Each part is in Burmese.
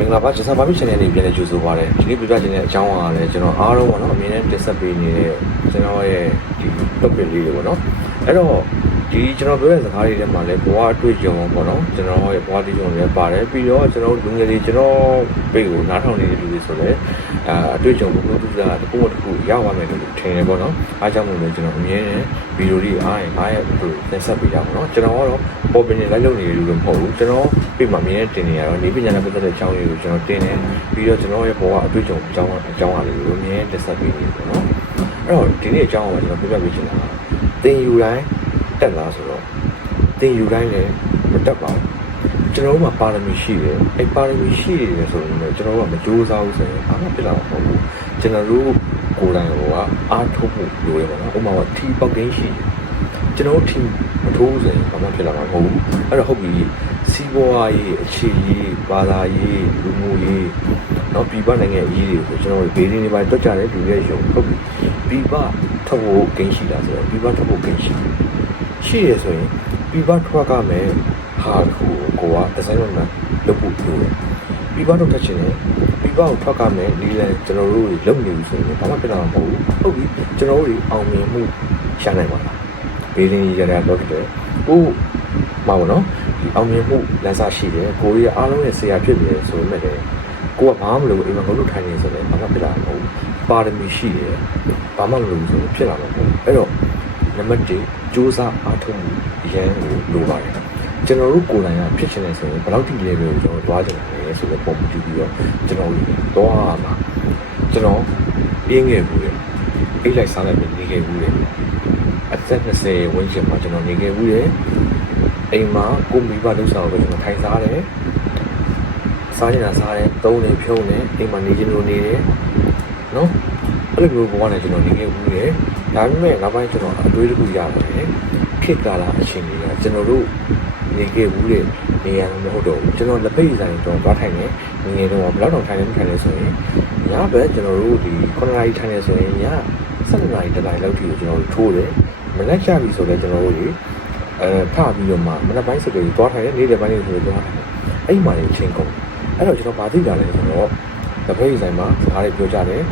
မင်္ဂလာပါကျွန်တော်ပါပြီ channel လေးပြန်လည်ကြိုဆိုပါရစေဒီနေ့ပြပြခြင်းတဲ့အကြောင်းအရာလည်းကျွန်တော်အားလုံးပေါ့နော်အမြင်နဲ့တက်ဆက်ပေးနေတဲ့ကျွန်တော်ရဲ့ဒီ topic လေးတွေပေါ့နော်အဲ့တော့ ဒီကျွန်တော်ပြောတဲ့စကားတွေထဲမှာလည်းဘဝအတွေ့အကြုံပေါ့နော်ကျွန်တော်ရဲ့ဘဝအတွေ့အကြုံတွေလည်းပါတယ်ပြီးတော့ကျွန်တော်လူငယ်တွေကျွန်တော်ဘေးကိုနားထောင်နေတဲ့လူတွေဆိုလည်းအာအတွေ့အကြုံဘုရားသူကတခုမှတစ်ခုရောက်သွားမယ်လို့ထင်တယ်ပေါ့နော်အားကြောင့်မို့လို့ကျွန်တော်အမြင်နဲ့ဗီဒီယိုလေးအားရင်အားရသူတင်ဆက်ပေးတာပေါ့နော်ကျွန်တော်ကတော့ပေါ်ပင်နေလိုက်လုပ်နေတဲ့လူတွေမဟုတ်ဘူးကျွန်တော်ပြင်မှာအမြင်နဲ့တင်နေရတော့နေပညာနဲ့ပတ်သက်တဲ့အကြောင်းတွေကိုကျွန်တော်တင်တယ်ပြီးတော့ကျွန်တော်ရဲ့ဘဝအတွေ့အကြုံအကြောင်းအကြောင်းအရာတွေကိုအမြင်နဲ့တင်ဆက်ပေးနေတယ်ပေါ့နော်အဲ့တော့ဒီနေ့အကြောင်းကိုကျွန်တော်ပြပြပေးချင်တာကသင်ယူတိုင်း တက်လာဆိုတော့သင်ယူတိုင်းလည်းမတက်ပါဘူးကျွန်တော်တို့မှာပါရမီရှိတယ်အဲ့ပါရမီရှိတယ်ဆိုရင်လည်းကျွန်တော်တို့ကမကြိုးစားဘူးဆိုရင်ဘာမှဖြစ်လာမှာမဟုတ်ဘူးကျွန်တော်တို့ကိုယ်တိုင်ကအားထုတ်ဖို့လိုရပါတော့ဥပမာကထီပေါက်ကိန်းရှိတယ်ကျွန်တော်တို့ထီမထိုးဘူးဆိုရင်ဘာမှဖြစ်လာမှာမဟုတ်ဘူးအဲ့တော့ဟုတ်ပြီစီးပွားရေးအခြေရေးဘာသာရေးလူမှုရေးနော်ပြည်ပနိုင်ငံရေးတွေကိုကျွန်တော်တို့ဒေးနေနေပါတွက်ကြတယ်လူရဲ့ရုံဟုတ်ပြီပြည်ပထုတ်ဖို့ကိန်းရှိတာဆိုတော့ပြည်ပထုတ်ဖို့ကိန်းရှိတယ် ရှိရဆိုရင်ပြည်ပထွက်ကမယ်ဟာခုကိုကဒီဇိုင်းမှလုပ်ဖို့လိုတယ်ပြည်ပထုတ်ထက်ချင်တယ်ပြည်ပကိုထွက်ကမယ်ဒီလန်ကျွန်တော်တို့လုပ်နေပြီဆိုရင်ဘာမှဖြစ်လာမှာမဟုတ်ဘူးဟုတ်ပြီကျွန်တော်တို့အောင်မြင်မှုရှာနိုင်ပါလားဘေးလင်းရရတော့တယ်ကိုမှာပေါ့နော်ဒီအောင်မြင်မှုလမ်းစာရှိတယ်ကိုရီးယားအားလုံးရဲ့ဆရာဖြစ်နေတယ်ဆိုပေမဲ့လည်းကိုကဘာမှမလုပ်အိမ်မှာငုတ်လို့ထိုင်နေဆိုလည်းဘာမှဖြစ်လာမှာမဟုတ်ဘူးပါရမီရှိတယ်ဘာမှမလုပ်ဘူးဆိုရင်ဖြစ်လာမှာမဟုတ်ဘူးအဲ့တော့ နံပါတ်1စူးစမ်းအားထုတ်မှုအရင်ကိုလိုပါတယ်ကျွန်တော်တို့ကိုယ်တိုင်ကဖြစ်ချင်တယ်ဆိုရင်ဘယ်လောက်ထိ level ကိုကျွန်တော်သွားချင်တယ်ဆိုတော့ပုံမူတည်ပြီးတော့ကျွန်တော်တော့ရမှာကျွန်တော်အင်းငယ်ဘူးလေအိတ်လိုက်စားလိုက်ပြီးနေခဲ့ဘူးလေအသက်20ဝန်းကျင်မှာကျွန်တော်နေခဲ့ဘူးလေအိမ်မှာကိုမိဘလှုပ်ဆောင်ကိုကျွန်တော်ထိုင်စားတယ်စားနေတာစားတယ်သုံးတယ်ဖြုံးတယ်အိမ်မှာနေချင်လို့နေတယ်နော်အဲ့လိုမျိုးဘဝနဲ့ကျွန်တော်နေခဲ့ဘူးလေ ဒါပေမဲ့နောက်ပိုင်းကျွန်တော်အတွေးတစ်ခုရတယ်ခေတ်ကာလအချိန်ကြီးကကျွန်တော်တို့နေခဲ့ဘူးလေနေရမှာမဟုတ်တော့ဘူးကျွန်တော်လက်ပိတ်ဆိုင်တော့သွားထိုင်နေငငယ်တော့ဘယ်တော့ထိုင်နေမထိုင်နေဆိုရင်ညဘက်ကျွန်တော်တို့ဒီ9နာရီထိုင်နေဆိုရင်ည7နာရီတတိုင်းလောက်ထိကိုကျွန်တော်တို့ထိုးတယ်မနေ့ချပြီဆိုတော့ကျွန်တော်တို့ဒီအဲဖပြီးတော့မှမနေ့ပိုင်းစပေသွားထိုင်နေနေ့တဲ့ပိုင်းတွေဆိုတော့သွားထိုင်နေအဲ့မှာနေအချိန်ကုန်အဲ့တော့ကျွန်တော်ဗာသိတာလဲဆိုတော့လက်ပိတ်ဆိုင်မှာစကားတွေပြောကြတယ်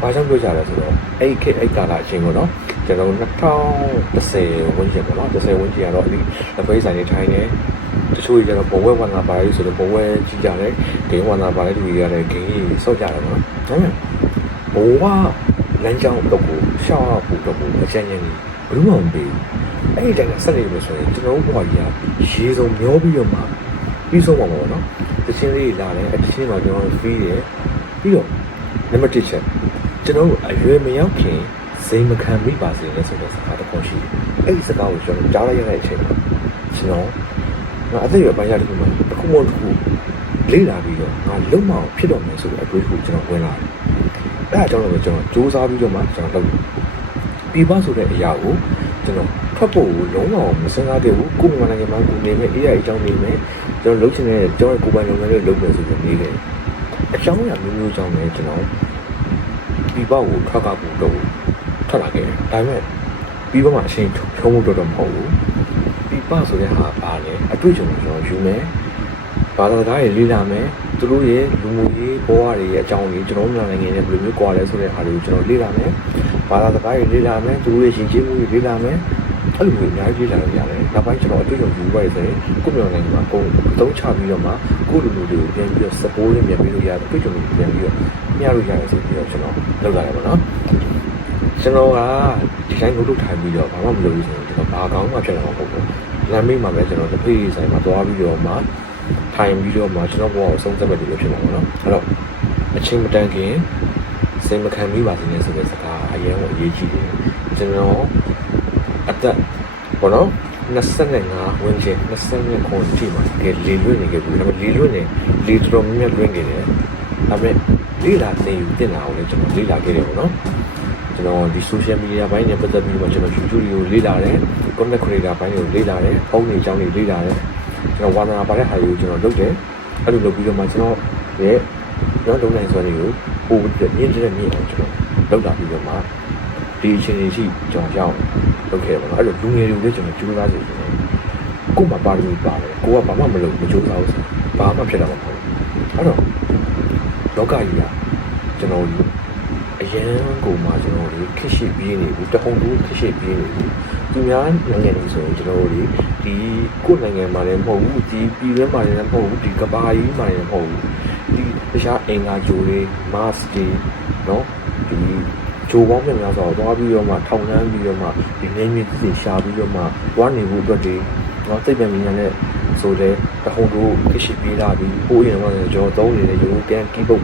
ဘာကြောင့်ပြောကြလဲဆိုတော့အဲ့ခေတ်အဲ့ကာလအချိန်ကိုနော်ကျွန်တော်2010ဝန်းကျင်ပေါ့နော်10ဝန်းကျင်ကတော့အဲ့ဒီလက်ပိတ်ဆိုင်တွေထိုင်နေတချို့ကျတော့ဘဝဝန္တာပါလေးဆိုတော့ဘဝကြီးကြတယ်ဂိမ်းဝန္တာပါလေးတူကြီးရတယ်ဂိမ်းကြီးစော့ကြတယ်ပေါ့နော်ဒါပေမဲ့ဘဝလမ်းကြောင်းတော့ကိုရှောက်ဖို့တော့ကိုအချမ်းချမ်းကြီးဘယ်လိုမှမပြီးအဲ့ဒီတိုင်းကဆက်နေလို့ဆိုရင်ကျွန်တော်တို့ဘဝကြီးကရေစုံမျောပြီးတော့မှပြီးဆုံးမှာပေါ့နော်တချင်းလေးလာတယ်အချင်းတော့ကျွန်တော်ဖီးတယ်ပြီးတော့နံပါတ်1ချက် ကျွန်တော်တို့အရွယ်မရောက်ခင်စိတ်မခံမိပါစေနဲ့ဆိုတဲ့စကားတစ်ခုရှိတယ်အဲ့ဒီစကားကိုကျွန်တော်ကြားလိုက်ရတဲ့အချိန်မှာကျွန်တော်ငါအသက်အရွယ်ပိုင်းရတဲ့ခုမှာတစ်ခုမှတစ်ခုလေ့လာပြီးတော့ငါလုံမအောင်ဖြစ်တော့မယ်ဆိုတဲ့အတွေးတစ်ခုကျွန်တော်ဝင်လာတယ်အဲ့ဒါကြောင့်လည်းကျွန်တော်စူးစမ်းပြီးတော့မှကျွန်တော်လုပ်တယ်ပြီးပါဆိုတဲ့အရာကိုကျွန်တော်ထွက်ဖို့လုံးဝမစဉ်းစားခဲ့ဘူးကိုယ်မြန်မာနိုင်ငံမှာကိုနေမယ် AI အကြောင်းနေမယ်ကျွန်တော်လုပ်ချင်တဲ့ကျွန်တော်ကိုယ်ပိုင်လုပ်ငန်းတွေလုပ်မယ်ဆိုပြီးနေခဲ့အကြောင်းအရာမျိုးမျိုးကြောင့်လည်းကျွန်တော် ပြီးပါကိုထွက်ကဖို့တော့ထွက်လာခဲ့တယ်ဒါပေမဲ့ပြီးပါမှာအချိန်ဖြုံးဖို့တော့တော့မဟုတ်ဘူးပြီးပါဆိုတဲ့ဟာပါလေအတွေ့အကြုံကိုကျွန်တော်ယူမယ်ဘာသာစကားတွေလေ့လာမယ်သူတို့ရဲ့လူမှုရေးဘဝတွေရဲ့အကြောင်းတွေကျွန်တော်မြန်မာနိုင်ငံနဲ့ဘယ်လိုမျိုးကွာလဲဆိုတဲ့ဟာတွေကိုကျွန်တော်လေ့လာမယ်ဘာသာစကားတွေလေ့လာမယ်သူတို့ရဲ့ရှင်ကျေးမှုတွေလေ့လာမယ် အဲ့လိုမျိုးအများကြီးလေ့လာလို့ရတယ်နောက်ပိုင်းကျွန်တော်အတွေ့အကြုံယူပါရစေကိုယ့်မြန်မာနိုင်ငံမှာကိုယ်အသုံးချပြီးတော့မှကိုယ့်လူမျိုးတွေကိုပြန်ပြီးတော့ support နဲ့ပြန်ပြီးလို့ရတယ်အတွေ့အကြုံတွေပြန်ပြီးတော့မျှလို့ရတယ်ဆိုပြီးတော့ကျွန်တော်လုပ်လာတယ်ပေါ့နော်ကျွန်တော်ကဒီတိုင်းငုတ်ထုတ်ထိုင်ပြီးတော့ဘာမှမလုပ်ဘူးဆိုရင်ကျွန်တော်ဘာကောင်းမှဖြစ်လာမှာမဟုတ်ဘူးလမ်းမေးမှာပဲကျွန်တော်တစ်ဖေးဆိုင်မှာသွားပြီးတော့မှထိုင်ပြီးတော့မှကျွန်တော်ဘဝကိုဆုံးသက်မဲ့ဒီလိုဖြစ်မှာပေါ့နော်အဲ့တော့အချိန်မတန်ခင်စိတ်မခံမိပါစေနဲ့ဆိုတဲ့စကားအရင်ကအရေးကြီးတယ်ကျွန်တော် အသက်ဘောနော်25ဝန်းကျင်29ခုထိမှာတကယ်လေလွတ်နေခဲ့ဘူးဒါပေမဲ့လေလွတ်နေလေတော်တော်များများလွင့်နေတယ်ဒါပေမဲ့လေ့လာနေယူတင်လာအောင်လည်းကျွန်တော်လေ့လာခဲ့တယ်ပေါ့နော်ကျွန်တော်ဒီ social media ဘိုင်းနဲ့ပတ်သက်ပြီးတော့ကျွန်တော် YouTube တွေကိုလေ့လာတယ် content creator ဘိုင်းတွေကိုလေ့လာတယ်ဖုန်းတွေအကြောင်းတွေလေ့လာတယ်ကျွန်တော်ဝါသနာပါတဲ့ဟာတွေကိုကျွန်တော်လုပ်တယ်အဲ့လိုလုပ်ပြီးတော့မှကျွန်တော်ရဲ့ကျွန်တော်လုပ်နိုင်စွမ်းတွေကိုပို့ပြီးမြင့်တဲ့မြင့်အောင်ကျွန်တော်လုပ်လာပြီးတော့မှ ဒီအချိန်ကြီးကျွန်တော်ကြောင်းလုပ်ခဲ့ပါတော့အဲ့လိုလူငယ်တွေကိုလည်းကျွန်တော်ကြိုးစားစေချင်တယ်ကို့မှာပါရမီပါတယ်ကိုကဘာမှမလုပ်မကြိုးစားဘူးဆိုဘာမှဖြစ်တာမဟုတ်ဘူးအဲ့တော့လောကကြီးကကျွန်တော်တို့အရန်ကိုမှကျွန်တော်တို့ခက်ရှိပြေးနေဘူးတဟုန်တူခက်ရှိပြေးနေဘူးသူများနိုင်ငံတွေဆိုရင်ကျွန်တော်တို့ဒီကိုယ်နိုင်ငံမှာလည်းမဟုတ်ဘူးဒီပြည်တွင်းမှာလည်းမဟုတ်ဘူးဒီကဘာကြီးမှာလည်းမဟုတ်ဘူးဒီတခြားအင်္ဂါဂျိုတွေမတ်စ်တွေနော်ဒီ ဂျိုပေါင်းများများဆိုတော့သွားပြီးတော့မှထောင်နှမ်းပြီးတော့မှဒီနေမြေသိရှာပြီးတော့မှဝါနေဖို့အတွက်တွေနော်သိပ္ပံပညာနဲ့ဆိုတဲ့တဟုန်တူခက်ရှိပြေးလာပြီးဟိုးရင်တော့ကျွန်တော်သုံးနေတဲ့ယူကန်ကီးဘုတ်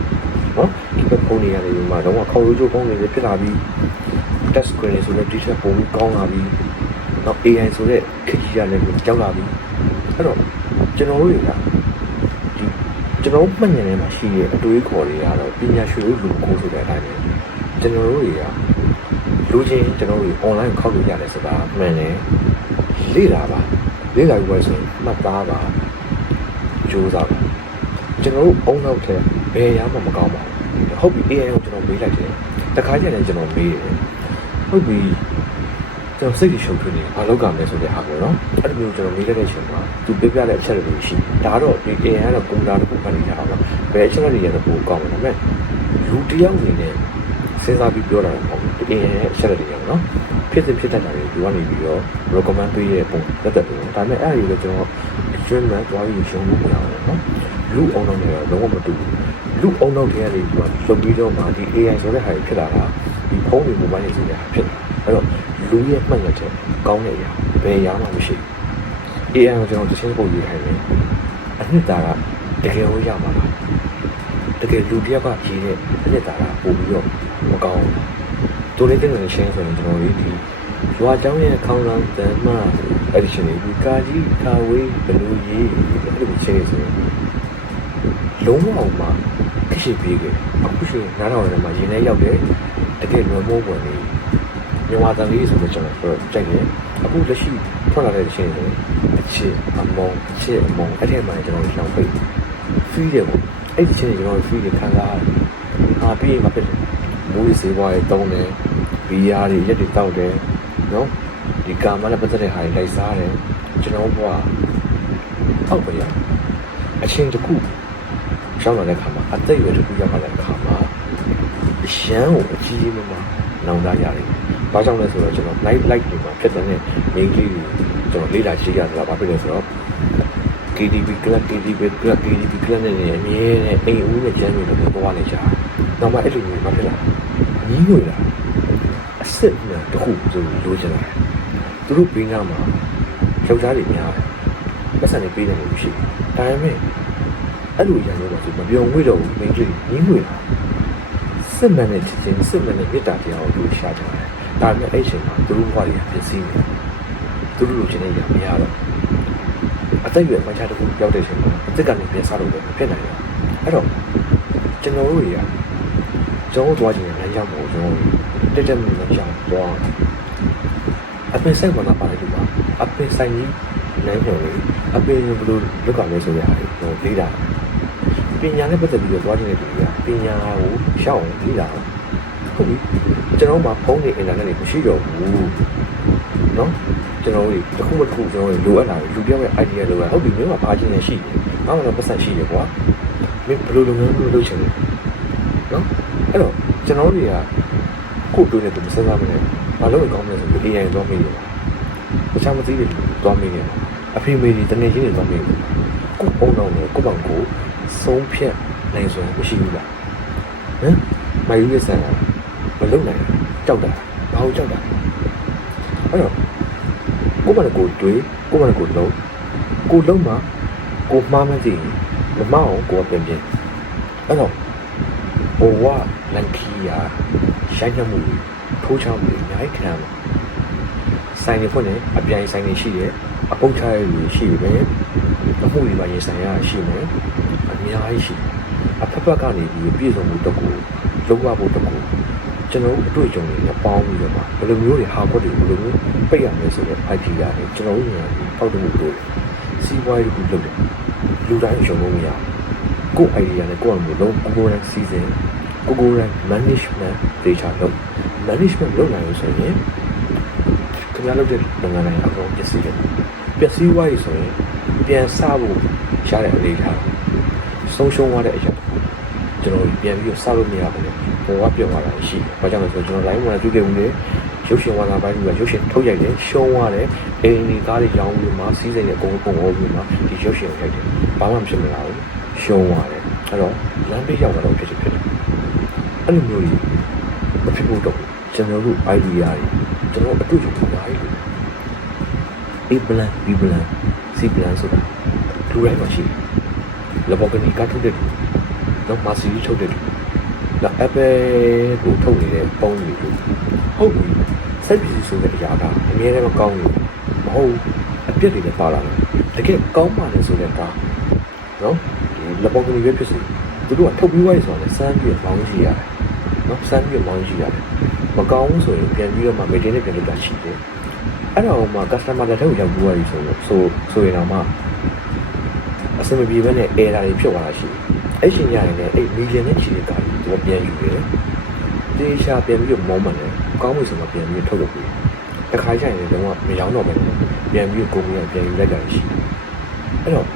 နော်ဒီဘက်ဖုန်းတွေကနေဒီမှာတော့ခေါင်းရိုးချိုးဖုန်းတွေဖြစ်လာပြီး touch screen ဆိုတဲ့ t-shirt ပုံပြီးကောင်းလာပြီးနောက် AI ဆိုတဲ့ခကြီးရလည်းကြောက်လာပြီးအဲ့တော့ကျွန်တော်တို့တွေကဒီကျွန်တော်မှတ်ဉာဏ်ထဲမှာရှိတဲ့အတွေးခေါ်တွေကတော့ပညာရှင်တို့လူကိုဆိုတဲ့အတိုင်းပဲ ကျွန်တော်တို့တွေကလူချင်းကျွန်တော်တို့ online ခောက်လို့ရတယ်ဆိုတာမှန်တယ်လေ့လာပါလေ့လာပြီးဆိုရင်မှတ်သားပါကြိုးစားပါကျွန်တော်တို့အုံနောက်ထဲဘယ်ရမှမကောင်းပါဘူးဟုတ်ပြီ AI ကိုကျွန်တော်မေးလိုက်တယ်တခါကျရင်ကျွန်တော်မေးတယ်ဟုတ်ပြီကျွန်တော်စိတ်ကြီးရှုပ်ထွေးနေဘာလုပ်ကြမလဲဆိုတဲ့ဟာကိုနော်အဲ့လိုမျိုးကျွန်တော်မေးလိုက်တဲ့အချိန်မှာသူပြပြတဲ့အချက်တွေရှိဒါတော့ဒီ AI ကတော့ကွန်ပျူတာတစ်ခုမှတ်နေကြတာပါဘယ်အချက်တွေရတော့ပိုကောင်းမှာဒါပေမဲ့လူတစ်ယောက်အနေနဲ့ စဉ်းစားပြီးပြောတာတော့မဟုတ်ဘူးဒီ AI ရဲ့အချက်တွေရနော်ဖြစ်စဉ်ဖြစ်တတ်တာတွေဒီကနေပြီးတော့ recommend ပေးတဲ့ပုံတက်တက်တယ်ဒါပေမဲ့အဲ့ဒီကိုကျွန်တော် extreme မှာသွားပြီးရှုံလို့မရဘူးနော်လူအောင်တော့လည်းတော့မတူဘူးလူအောင်တော့တဲ့ကနေဒီမှာလုံပြီးတော့မှဒီ AI ဆိုတဲ့ဟာကြီးဖြစ်လာတာဒီဖုန်းတွေ mobile တွေဆိုတဲ့ဟာဖြစ်လာအဲ့တော့လူရဲ့မှတ်ရချက်ကောင်းတဲ့အရာဘယ်အရာမှမရှိဘူး AI ကိုကျွန်တော်တစ်ချင်းပုံရေးခိုင်းတယ်အနှစ်သာရတကယ်လို့ရမှာလားတကယ်လူတစ်ယောက်ကရေးတဲ့အနှစ်သာရပို့ပြီးတော့ မကောင်းဘူးတိုးလေးတဲ့ငချင်းဆိုရင်ကျွန်တော်တို့ဒီရွာကျောင်းရဲ့ခေါင်းဆောင်တမ်းမှအဲ့ဒီရှင်လေးဒီကာကြီးကာဝေးဘလူကြီးအဲ့လိုချင်းနေဆိုရင်လုံးဝမှခရှိပြေးခဲ့အခုရှင်နားတော်ထဲမှာရင်ထဲရောက်တယ်တကယ်လွယ်မိုးပွင့်နေမြန်မာတန်ကြီးဆိုတော့ကျွန်တော်ပြောကြိုက်တယ်အခုလက်ရှိထွက်လာတဲ့အချိန်တွေအချစ်အမောင်အချစ်အမောင်အဲ့ဒီမှာကျွန်တော်ရှောင်ပိတ်ဖီးတယ်ပေါ့အဲ့ဒီအချိန်ကျွန်တော်ဖီးတယ်ခံစားရတယ်ဟာပြီးရင်မဖြစ်တယ် မူးစေးပွားရေးတုံးတယ်ဘီယာတွေရက်တွေတောက်တယ်နော်ဒီကာမနဲ့ပတ်သက်တဲ့ဟာတွေလိုက်စားတယ်ကျွန်တော်ဘွားအောက်ပါရအချင်းတစ်ခုရောက်လာတဲ့ခါမှာအသက်အရွယ်တစ်ခုရောက်လာတဲ့ခါမှာအရှမ်းကိုအကြီးကြီးမားမားနောင်တရတယ်။ဘာကြောင့်လဲဆိုတော့ကျွန်တော် live live တွေမှာဖြစ်တဲ့ main လေးတွေကျွန်တော်လေ့လာကြည့်ရတာဘာဖြစ်လဲဆိုတော့ KDB club KDB club KDB club နဲ့နေအမြဲတမ်းအိမ်ဦးနဲ့ကျန်းနေလို့ပေါ်နေကြတာ။ နောက်မှအဲ့လိုမျိုးမဖြစ်လာ။ညီးငွေလာအစ်စ်နဲ့တခုဆိုလိုချင်လာတယ်။သူတို့ဘင်းကမှာယောက်ျားတွေများတယ်။ပတ်စံတွေပေးတယ်လို့ရှိတယ်။ဒါပေမဲ့အဲ့လိုရံလို့တော့သူမပြောငွေတော့ဘူးမင်းကြီးညီးငွေလာ။စစ်မှန်တဲ့ချင်းစစ်မှန်တဲ့မေတ္တာတရားကိုသူရှာကြတယ်။ဒါပေမဲ့အဲ့ချိန်မှာသူတို့ဘဝတွေကပြည့်စည်နေတယ်။သူတို့လိုချင်တဲ့ရမရတော့အသက်အရွယ်မှချတစ်ခုရောက်တဲ့ချိန်မှာအသက်ကနေပြန်စားလို့လည်းမဖြစ်နိုင်ဘူး။အဲ့တော့ကျွန်တော်တို့တွေက ကျွန်တော်တို့သွားခြင်းနဲ့လမ်းကြောင်းကိုကျွန်တော်တို့တက်တက်မြင့်မြင့်ကြောင်းသွားအပင်ဆိုင်မှာပါတယ်ဒီမှာအပင်ဆိုင်ကြီးနိုင်တယ်လေအပင်ဘယ်လိုလုပ်ကြလဲဆိုတဲ့ဟာကိုကျွန်တော်လေ့လာပညာနဲ့ပတ်သက်ပြီးတော့သွားခြင်းတဲ့သူတွေကပညာကိုရှောက်အောင်လေ့လာဟုတ်ပြီကျွန်တော်မှာဖုန်းတွေအင်တာနက်တွေမရှိတော့ဘူးเนาะကျွန်တော်တို့တစ်ခုမှတစ်ခုကျွန်တော်တို့လိုအပ်လာတယ်လူတယောက်ရဲ့ idea လိုအပ်ဟုတ်ပြီမင်းကဘာချင်းရရှိတယ်ငါမှပတ်စံရှိတယ်ကွာမင်းဘယ်လိုလုပ်ငန်းလုပ်ချင်လဲเนาะ အဲ့တော့ကျွန်တော်တို့တွေကကိုယ်တွေ့နေတယ်မစမ်းစားမနဲ့ဘာလို့ကောင်းလဲဆိုပြီး AI တော့မေးတယ်တခြားမသိတဲ့လူတော့မေးတယ်အဖေမေးဒီတနေ့ချင်းတွေတော့မေးတယ်ကိုယ်ပုံတော့ကိုကိုပောင်ကိုဆုံးဖြတ်နိုင်စွာမရှိဘူးလားဟမ်မိုင်ယူရဆန်တာမလုံနိုင်ကြောက်တာဘာလို့ကြောက်တာအဲ့တော့ကိုမလည်းကိုတွေးကိုမလည်းကိုလုံးကိုလုံးမှာကိုမှားမှန်းသိရင်မမအောင်ကိုကပြင်ပြင်အဲ့တော့ ဘဝလန်ခီယာရှိုင်းနှမှုထိုးချောင်းပြီးအများကြီးခံရမှာဆိုင်တွေဖွင့်နေအပြိုင်ဆိုင်တွေရှိတယ်အပုတ်ချရတွေရှိတယ်အမှုတွေပါရင်ဆိုင်ရရှိမယ်အများကြီးရှိအဖက်ဖက်ကနေပြီးပြည်စုံမှုတက်ကိုလုံးဝဖို့တက်ကိုကျွန်တော်တို့အတွေ့အကြုံတွေနဲ့ပေါင်းပြီးတော့မှဘယ်လိုမျိုးတွေဟာကွက်တွေဘယ်လိုမျိုးပိတ်ရမယ်ဆိုတဲ့ idea တွေကျွန်တော်တို့ညာပေါက်တမှုတို့စီးပွားရေးကိုလုပ်တယ်လူတိုင်းရုံလို့မရ ကိုယ် idea နဲ့ကိုယ့်အမှုလုံးကိုယ်ကိုယ်နဲ့စီစဉ်ကိုကိုယ်ရ management data လုပ် management လုပ်နိုင်လို့ဆိုရင်ခင်ဗျားလုပ်တဲ့လုပ်ငန်းတိုင်းအကုန်ပျက်စီးတယ်ပျက်စီးသွားပြီဆိုရင်ပြန်စဖို့ရှားတဲ့အနေထားစုံဆုံးရှုံးသွားတဲ့အရာကျွန်တော်ပြန်ပြီးစလို့မရဘူးလေဘောကပြောင်းသွားတာရှိတယ်။ဘာကြောင့်လဲဆိုတော့ကျွန်တော် line မှာတွေ့ခဲ့ဘူးလေရုပ်ရှင်ဝါသာပိုင်းကရုပ်ရှင်ထုတ်ရိုက်တယ်ရှုံးသွားတယ်အိမ်ဒီကားတွေရောင်းပြီးမှစီးစိမ်နဲ့အကုန်ပုံအောင်ပြီးမှဒီရုပ်ရှင်ကိုရိုက်တယ်ဘာမှမဖြစ်မလာဘူး ရှုံးသွားတယ်အဲ့တော့လမ်းပေးရောက်လာတော့ဖြစ်ဖြစ်တယ်အဲ့လိုမျိုးကြီးမဖြစ်ဖို့တော့ကျွန်တော်တို့ idea တွေကျွန်တော်အတွေ့အကြုံတွေအားကြီးလို့ A plan B plan C plan ဆိုတာလူတိုင်းမှာရှိတယ်လဘော်ကနီကထုတ်တဲ့လူတော့မာစီထုတ်တဲ့လူဒါ Apple ကိုထုတ်နေတဲ့ပုံတွေလို့ဟုတ်ပြီစိတ်ပစ္စည်းဆိုတဲ့အရာကအများနဲ့မကောင်းဘူးမဟုတ်အပြစ်တွေလည်းပါလာတယ်တကယ်ကောင်းပါလေဆိုတဲ့ကားနော် ဒီလဘော်ကနီပဲဖြစ်စီသူတို့ကထုတ်ပြီးွားရဆိုတော့စမ်းပြီးမောင်းရှိရတယ်နော်စမ်းပြီးမောင်းရှိရတယ်မကောင်းဘူးဆိုရင်ပြန်ပြီးတော့မှ maintain နဲ့ပြန်လုပ်တာရှိတယ်အဲ့တော့မှ customer လက်ထက်ကိုရောက်ပြီးွားပြီဆိုတော့ဆိုဆိုရင်တော့မှအစမပြေဘဲနဲ့ error တွေဖြစ်သွားတာရှိတယ်အဲ့ရှင်ရတယ်လေအဲ့ million နဲ့ချီတဲ့ကားကြီးသူကပြန်ယူတယ်တေးရှာပြန်ပြီးတော့မောင်းမှန်တယ်ကောင်းပြီဆိုမှပြန်ပြီးထုတ်လုပ်ပြီးတခါကျရင်လည်းတော့မရောင်းတော့ပဲပြန်ပြီးကိုယ်ကပြန်ယူလိုက်တာရှိတယ်အဲ့တော့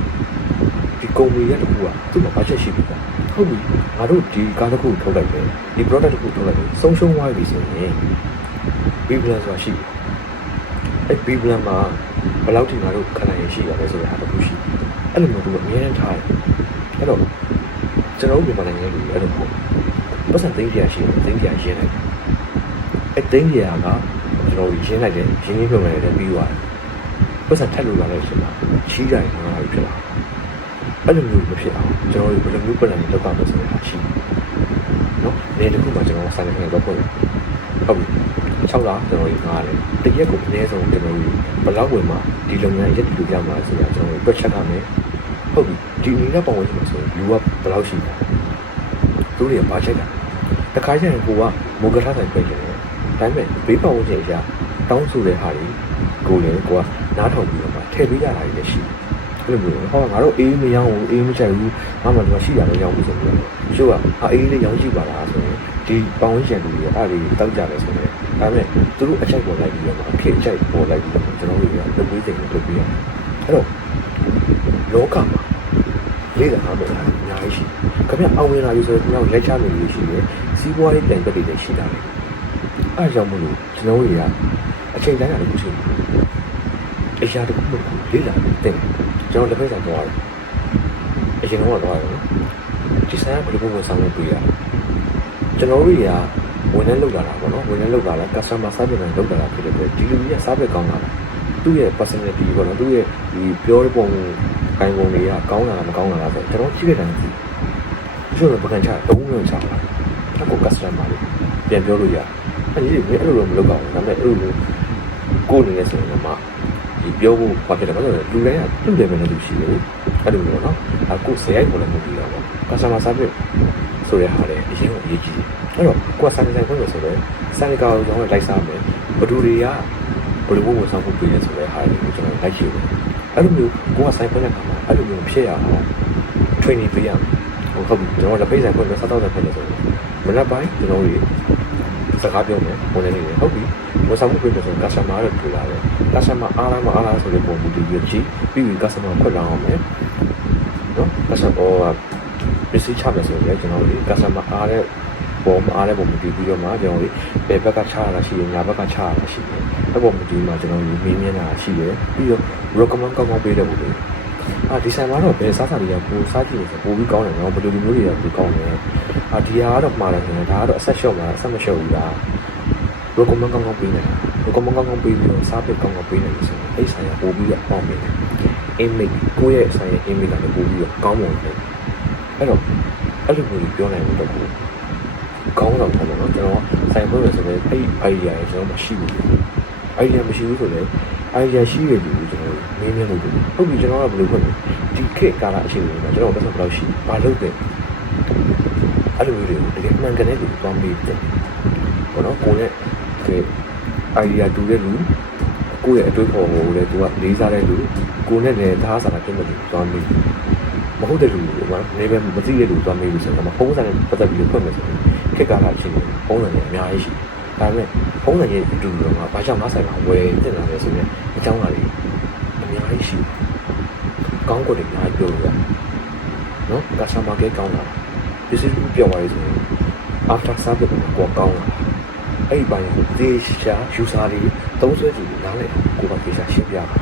ဒီကုမ္ပဏီရဲ့တခုကသူ့မှာ budget ရှိပြီပေါ့ဟုတ်ပြီငါတို့ဒီကားတစ်ခုထုတ်လိုက်တယ်ဒီ product တစ်ခုထုတ်လိုက်တယ်ဆုံးရှုံးသွားပြီဆိုရင် B plan ဆိုတာရှိတယ်အဲ့ B plan မှာဘယ်လောက်ထိငါတို့ခဏရရှိရလဲဆိုတဲ့ဟာတစ်ခုရှိအဲ့လိုမျိုးသူကအများကြီးထားတယ်အဲ့တော့ကျွန်တော်တို့မြန်မာနိုင်ငံလူအဲ့လိုပေါ့ပတ်စံသိန်းကြီးရှိတယ်သိန်းကြီးရင်းလိုက်အဲ့သိန်းကြီးကကျွန်တော်ရင်းလိုက်တယ်ရင်းရင်းပြုံးလိုက်တယ်ပြီးသွားတယ်ပတ်စံထက်လို့လာလို့ရှိမှာချီးတိုင်းငါးဖြစ်လာ အဲ့လိုမျိုးမဖြစ်အောင်ကျွန်တော်တို့ဘယ်လိုမျိုးပြန်လဲလောက်ကမယ်ဆိုတဲ့ဟာရှိနော်နေတစ်ခုမှကျွန်တော်ဆိုင်နေတော့ပေါ့ဟုတ်ပြီ6လကျွန်တော်ကြီးငားတယ်တရက်ကိုအနည်းဆုံးကျွန်တော်ကြီးဘယ်လောက်ဝင်မှဒီလုပ်ငန်းရက်တီလို့ရမှာဆိုတာကျွန်တော်တို့တွက်ချက်ရမယ်ဟုတ်ပြီဒီအနေနဲ့ပတ်ဝန်းကျင်မှာဆိုလူကဘယ်လောက်ရှိလဲသူတွေကဘာချက်တာတခါကျရင်ကိုကမိုကထားဆိုင်ပြင်တယ်ဒါပေမဲ့ဘေးပတ်ဝန်းကျင်အရာတောင်းဆိုတဲ့ဟာတွေကိုလည်းကိုကနားထောင်ပြီးတော့မှထည့်ပေးရတာတွေလည်းရှိတယ် အဲ့လိုမျိုးဟောငါတို့အေးမရောင်းဘူးအေးမချိုက်ဘူးငါမှတော့ရှိရတယ်ရောင်းဘူးဆိုပြီးတော့ရှို့ကအာအေးလေးရောင်းကြည့်ပါလားဆိုရင်ဒီပေါင်းရှင်လူတွေအဲ့ဒီတောက်ကြတယ်ဆိုရင်ဒါပေမဲ့သူတို့အချိုက်ပေါ်လိုက်ပြီးတော့အခက်အချိုက်ပေါ်လိုက်ပြီးတော့ကျွန်တော်တို့ကလုပ်ပေးတယ်လုပ်ပေးရအဲ့တော့လောကမှာလေးစားမယ်အများကြီးရှိခင်ဗျအောင်မြင်လာပြီဆိုတော့ကျွန်တော်လက်ချနေလို့ရှိတယ်စီးပွားရေးတိုင်ပတ်တွေလည်းရှိတာလေအဲ့ကြောင့်မလို့ကျွန်တော်တို့တွေကအချိန်တိုင်းရတယ်ခုချိန်အရာတစ်ခုမှလေးလာတယ် ကျွန်တော်လက်ဖက်ဆိုင်သွားတယ်အရင်ကတော့သွားတယ်ဒီဆိုင်ကဘယ်လိုပုံစံလုပ်ပေးရလဲကျွန်တော်တို့တွေကဝန်ထမ်းလုပ်လာတာပေါ့နော်ဝန်ထမ်းလုပ်လာတာ customer service နဲ့လုပ်လာတာဖြစ်တဲ့အတွက်ဒီလူကြီးက service ကောင်းလာတာသူ့ရဲ့ personality ပေါ့နော်သူ့ရဲ့ဒီပြောတဲ့ပုံကိုင်ပုံတွေကကောင်းလာတာမကောင်းလာတာဆိုတော့ကျွန်တော်ကြည့်ခဲ့တယ်ဒီလိုတော့ပကံချတုံးလုံးချလာအခု customer တွေပြန်ပြောလို့ရတယ်အဲဒီမင်းအဲ့လိုတော့မလုပ်ပါဘူးဒါပေမဲ့အဲ့လိုကိုယ်အနေနဲ့ဆိုရင်တော့ ဒီပြောဖို့ဘာဖြစ်လဲဘာလို့လဲလူတိုင်းကသူ့ level နဲ့သူရှိတယ်အဲ့လိုမျိုးနော်အခုဇေယိုက်ပေါ်လည်းမပြီးတော့ပေါ့ customer service ဆိုတဲ့ဟာလည်းအရင်ကအရေးကြီးတယ်အဲ့တော့ကိုယ်ဆိုင်ဆိုင်ဖွင့်လို့ဆိုတော့ဆိုင်ကာကိုကျွန်တော်လိုက်စားမယ်ဘယ်သူတွေကဘယ်လိုဝန်ဆောင်မှုပေးလဲဆိုတဲ့ဟာတွေကိုကျွန်တော်လိုက်ရှိတယ်အဲ့လိုမျိုးကိုယ်ကဆိုင်ဖွင့်တဲ့အခါမှာအဲ့လိုမျိုးဖြစ်ရအောင် training ပေးရမယ်ဟုတ်ဟုတ်ပြီကျွန်တော်လက်ပိတ်ဆိုင်ဖွင့်လို့စားတော့တယ်ဖြစ်နေဆိုတော့မနက်ပိုင်းကျွန်တော်တို့ စကားပြောမယ်ဝင်နေနေဟုတ်ပြီဝန်ဆောင်မှုပေးမယ်ဆိုတော့ customer တွေထူလာတယ် customer အားလားမအားလားဆိုတဲ့ပုံမူတည်ပြီးကြည့်ပြီးပြီး customer ဖွင့်လာအောင်မယ်နော် customer ပစ္စည်းချမယ်ဆိုရင်ကျွန်တော်တို့ customer အားတဲ့ပုံမအားတဲ့ပုံမူတည်ပြီးတော့မှကျွန်တော်တို့ဘယ်ဘက်ကချရတာရှိရညာဘက်ကချရတာရှိတယ်အဲ့ပုံမူတည်မှာကျွန်တော်တို့မေးမြန်းတာရှိတယ်ပြီးတော့ recommend ကောင်းကောင်းပေးတဲ့ပုံတွေ အာဒီဆိုင်မှာတော့ဘယ်စားစာတွေကပိုစားကြည့်လို့ဆိုပိုပြီးကောင်းတယ်နော်ဘယ်လိုမျိုးတွေကပိုကောင်းတယ်အာဒီဟာကတော့မှားတယ်ဆိုရင်ဒါကတော့အဆက်ရှော့မှာအဆက်မရှော့ဘူးလား recommend ကောင်းကောင်းပေးနေတာ recommend ကောင်းကောင်းပေးပြီးတော့စားပစ်ကောင်းကောင်းပေးနေလို့ဆိုရင်အဲ့ဆိုင်ကပိုပြီးတော့ပေါင်းနေတယ် image ကိုယ့်ရဲ့ဆိုင်ရဲ့ image ကလည်းပိုပြီးတော့ကောင်းမွန်တယ်အဲ့တော့အဲ့လိုမျိုးပြောနိုင်လို့တော့ကိုကောင်းတော့တယ်နော်ကျွန်တော်ဆိုင်ဖွင့်ရဆိုတော့အဲ့ idea ရဲ့ကျွန်တော်မရှိဘူး idea မရှိဘူးဆိုတော့ idea ရှိရပြီကျွန်တော် မင်းမင်းလို့ဟုတ်ပြီကျွန်တော်ကဘယ်လိုဖွင့်လဲဒီခေတ်ကာလအချိန်တွေမှာကျွန်တော်ပတ်သက်ဘယ်လောက်ရှိဘာလုပ်တယ်အဲ့လိုမျိုးတွေကိုတကယ်မှန်ကန်တဲ့လူပေါင်းပြီးတယ်ဘောနော်ကိုနဲ့ကဲ idea တူတဲ့လူကိုယ့်ရဲ့အတွေးခေါ်ကိုလည်းသူကလေးစားတဲ့လူကိုနဲ့လည်းသားစားတာပြင်တဲ့လူသွားပြီးမဟုတ်တဲ့လူကနေပဲမသိတဲ့လူသွားမေးလို့ဆိုတော့ဖုံးစံနဲ့ပတ်သက်ပြီးဖွင့်မယ်ဆိုရင်ခေတ်ကာလအချိန်တွေဖုံးစံတွေအများကြီးရှိဒါပေမဲ့ဖုံးစံရဲ့အတူတူတော့ဘာကြောင့်ငါဆိုင်မှာဝယ်တင်လာလဲဆိုရင်အကြောင်းအရာတွေအ များကြီးရှိကောင်းကွက်တွေအများကြီးပြောလို့ရနော် customer care ကောင်းတာပစ္စည်းတစ်ခုပြောင်းသွားပြီဆိုရင် after service ကိုကောင်းတာအဲ့ဒီပိုင်းကိုသေချာ user တွေသုံးစွဲကြည့်နားလည်ကိုပါသေချာရှင်းပြပါ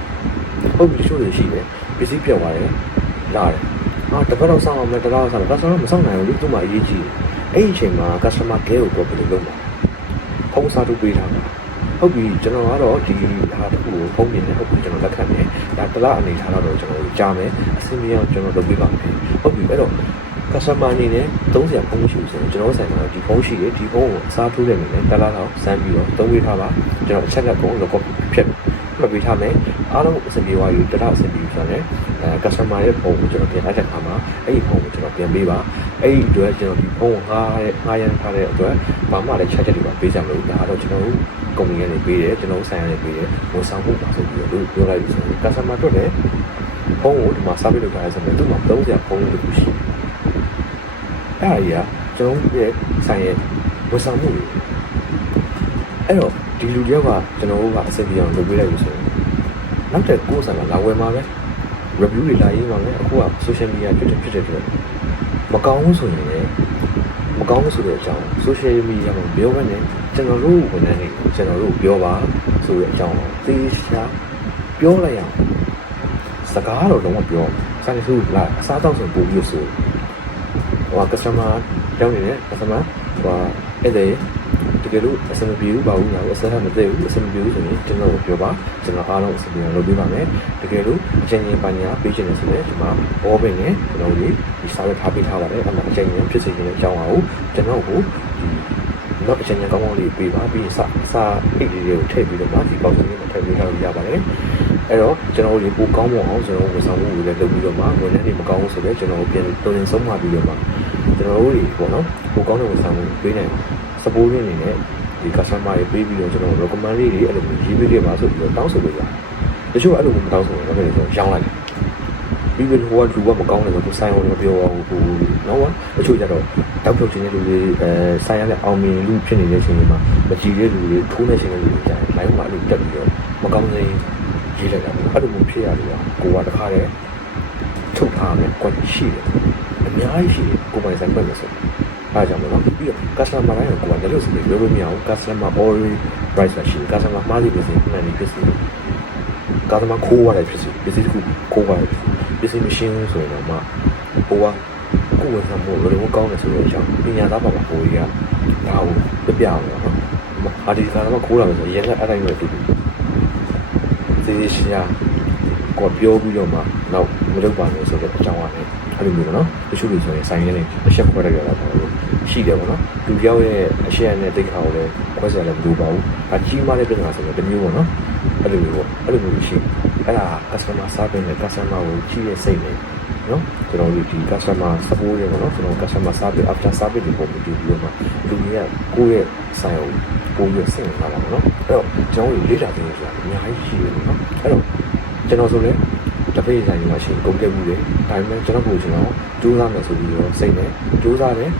ဟုတ်ပြီတချို့တွေရှိတယ်ပစ္စည်းပြောင်းသွားတယ်လာတယ်အာတစ်ပတ်တော့စောင့်အောင်မယ်တစ်လောက်စောင့်တယ် customer မစောင့်နိုင်ဘူးသူ့မှာအရေးကြီးတယ်အဲ့ဒီအချိန်မှာ customer care ကိုကိုယ်ဘယ်လိုလုပ်မှာဖုန်းစားထုတ်ပေးထားမှာ ဟုတ်ပြီကျွန်တော်ကတော့ဒီဟာတစ်ခုကိုဖုန်းပြင်နေဟုတ်ပြီကျွန်တော်လက်ခံတယ်ဒါတစ်လားအနေထားတော့ကျွန်တော်ကြားမယ်အဆင်ပြေအောင်ကျွန်တော်လုပ်ပေးပါမယ်ဟုတ်ပြီအဲ့တော့ customer အနေနဲ့သုံးစရာဖုန်းမရှိဘူးဆိုရင်ကျွန်တော်ဆိုင်မှာဒီဖုန်းရှိတယ်ဒီဖုန်းကိုအစားထိုးတဲ့အနေနဲ့တစ်လားတော့စမ်းပြီးတော့သုံးပေးထားပါကျွန်တော်အချက်ကကုန် record ဖြစ်မှတ်ပေးထားမယ်အားလုံးအဆင်ပြေသွားပြီတရအဆင်ပြေဆိုရင်အဲ customer ရဲ့ဖုန်းကိုကျွန်တော်ပြန်လိုက်တဲ့အခါမှာအဲ့ဒီဖုန်းကိုကျွန်တော်ပြန်ပေးပါအဲ့ဒီအတွက်ကျွန်တော်ဒီဖုန်းကိုငှားတဲ့ငှားရမ်းထားတဲ့အတွက်ဘာမှလည်းချက်ချက်တွေပါပေးကြမလို့ဒါကတော့ကျွန်တော်တို့ ကုမ္ပဏီကနေပေးတယ်ကျွန်တော်တို့ဆိုင်ကနေပေးတယ်ဝန်ဆောင်မှုပါဆိုပြီးတော့ပြောလိုက်ပြီဆိုရင် customer အတွက်လည်းဖုန်းကိုဒီမှာ service လုပ်ထားရဆိုရင်သူ့မှာသုံးစရာဖုန်းတစ်ခုရှိတယ်အဲ့ဒါကြီးကကျွန်တော်ရဲ့ဆိုင်ရဲ့ဝန်ဆောင်မှုတွေအဲ့တော့ဒီလူတယောက်ကကျွန်တော်တို့ကအဆင်ပြေအောင်လုပ်ပေးလိုက်လို့ဆိုရင်နောက်တဲ့ကိုယ်ဆိုင်မှာလာဝယ်မှာပဲ review တွေလာရေးမှာပဲအခုက social media ဖြစ်တဲ့ဖြစ်တဲ့အတွက်မကောင်းဘူးဆိုရင်လည်းမကောင်းဘူးဆိုတဲ့အကြောင်း social media မှာပြောဘဲနဲ့ ကျွန်တော်တို့ဝန်ထမ်းတွေကျွန်တော်တို့ပြောပါဆိုတဲ့အကြောင်းသေချာပြောလိုက်ရအောင်စကားတော့လုံးဝပြောဆိုင်စုလာအစားတော့ဆိုပို့ပြီးဆိုဟို customer တောင်းနေတယ် customer ဟိုအဲ့ဒါတကယ်လို့အဆင်မပြေဘူးပါဘူးငါတို့အဆက်မသိဘူးအဆင်မပြေဘူးဆိုရင်ကျွန်တော်ကိုပြောပါကျွန်တော်အားလုံးအဆင်ပြေအောင်လုပ်ပေးပါမယ်တကယ်လို့အချိန်ချင်းပညာပေးချင်တယ်ဆိုရင်ဒီမှာ open နဲ့ကျွန်တော်တို့ဒီစာရွက်ထားပေးထားပါတယ်အဲ့မှာအချိန်ချင်းဖြစ်စေချင်တဲ့အကြောင်းအောင်ကျွန်တော်ကိုဒီ နောက်အချိန်ချင်းကောင်းကောင်းလေးပေးပါပြီးစာစာအိတ်လေးတွေကိုထည့်ပြီးတော့မှဒီပေါက်စင်းလေးမှာထည့်ပေးထားလို့ရပါတယ်အဲ့တော့ကျွန်တော်တို့ဒီပိုကောင်းမွန်အောင်ကျွန်တော်ဝန်ဆောင်မှုတွေလည်းလုပ်ပြီးတော့မှဝန်ထမ်းတွေမကောင်းဘူးဆိုတော့ကျွန်တော်တို့ပြန်တုံ့ပြန်ဆုံးမပြီးတော့မှကျွန်တော်တို့တွေပေါ့နော်ဟိုကောင်းတဲ့ဝန်ဆောင်မှုပေးနိုင် support ရင်းနေနဲ့ဒီ customer တွေပေးပြီးတော့ကျွန်တော် recommend လေးတွေအဲ့လိုမျိုးရေးပေးခဲ့ပါဆိုပြီးတော့တောင်းဆိုလို့ရတယ်တချို့အဲ့လိုမျိုးမတောင်းဆိုရင်လည်းဆိုရောင်းလိုက်တယ် ပြီးပြီးဟိုကလူကမကောင်းတယ်ဆိုသူဆိုင်အောင်မပြောဘူးဟိုနော်ဝတချို့ကြတော့တောက်ဖြုတ်ခြင်းတဲ့လူတွေအဲဆိုင်ရတဲ့အောင်မြင်လူဖြစ်နေတဲ့အချိန်မှာမကြည့်တဲ့လူတွေထိုးနေခြင်းတဲ့လူတွေကြာတယ်လိုင်းမှာအဲ့လိုတက်ပြီးတော့မကောင်းတဲ့ရေးလိုက်တာပေါ့အဲ့လိုမျိုးဖြစ်ရတယ်ကိုကတခါတည်းထုတ်ထားမယ်ကွက်ရှိတယ်အများကြီးရှိတယ်ကိုပိုင်ဆိုင်ပွင့်လို့ဆိုအားကြောင့်မလို့ပြီးတော့ customer တိုင်းကိုကိုယ်ကလည်းလို့ဆိုပြီးပြောလို့မရဘူး customer already price ပဲရှိတယ် customer မှားစီပစ္စည်းမှန်နေပစ္စည်း customer ခိုးရတဲ့ပစ္စည်းပစ္စည်းတစ်ခုခိုးရတဲ့ပစ္စည်းမရှင်းဘူးဆိုရင်တော့မှဟိုကကိုယ်ဝန်ဆောင်မှုဘယ်လိုကောင်းလဲဆိုတော့အကြောင်းပညာသားပါပါဟိုကြီးကဒါကိုပြပြအောင်နော်အာဒီ customer ခိုးလာလို့ဆိုရင်လည်းအဲ့တိုင်းပဲတူတူသေသေးရှင်းရကိုပြောပြီးတော့မှနောက်မလုပ်ပါနဲ့ဆိုတော့အကြောင်းရတယ်အဲ့လိုမျိုးနော်တချို့လူဆိုရင်ဆိုင်ရင်းနဲ့အချက်ခွဲလိုက်ရတာပေါ့လို့ရှိတယ်ပေါ့နော်လူပြောက်ရဲ့အချက်နဲ့တိတ်ခါကိုလည်းခွဲစရာလည်းမလိုပါဘူးဒါကြီးမားတဲ့ပြဿနာဆိုတော့တစ်မျိုးပေါ့နော် အဲ့လိုမျိုးပေါ့အဲ့လိုမျိုးရှိအဲ့ဒါ customer service နဲ့ customer ကိုကြည့်ရဲ့စိတ်နဲ့နော်ကျွန်တော်တို့ဒီ customer support ရေပေါ့နော်ကျွန်တော် customer service after service ဒီပုံကိုဒီပြီးတော့မှလူကြီးကကိုယ့်ရဲ့ဆိုင်ကိုပုံပြီးစိတ်ဝင်စားတာပေါ့နော်အဲ့တော့ကျွန်တော်တို့လေ့လာသင်ဆိုတာအများကြီးရှိတယ်ပေါ့နော်အဲ့တော့ကျွန်တော်ဆိုလည်းတပည့်ဆိုင်မှာရှိကုန်တက်မှုတွေဒါပေမဲ့ကျွန်တော်ကိုကျွန်တော်ကြိုးစားမယ်ဆိုပြီးတော့စိတ်နဲ့ကြိုးစားတယ်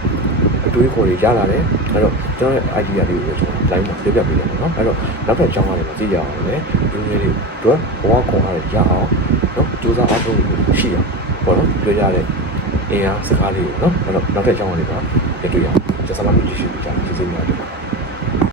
အတွေးခေါ်တွေရလာတယ်အဲ့တော့ကျွန်တော်ရဲ့ idea လေးကိုကျွန်တော် line မှာပြပြပေးတယ်ပေါ့နော်အဲ့တော့နောက်ထပ်အကြောင်းအရာတွေမှာသိကြအောင်လည်းဒီနေ့လေးတို့ဘဝခွန်အားရအောင်နော်ကြိုးစားအားထုတ်ရှိအောင်ပေါ့နော်တွေ့ရတဲ့အင်အားစကားလေးကိုနော်အဲ့တော့နောက်ထပ်အကြောင်းအရာတွေမှာတွေ့ရအောင်ကျဆမမကြည့်ရှုကြည့်ကြည့်စီမှာ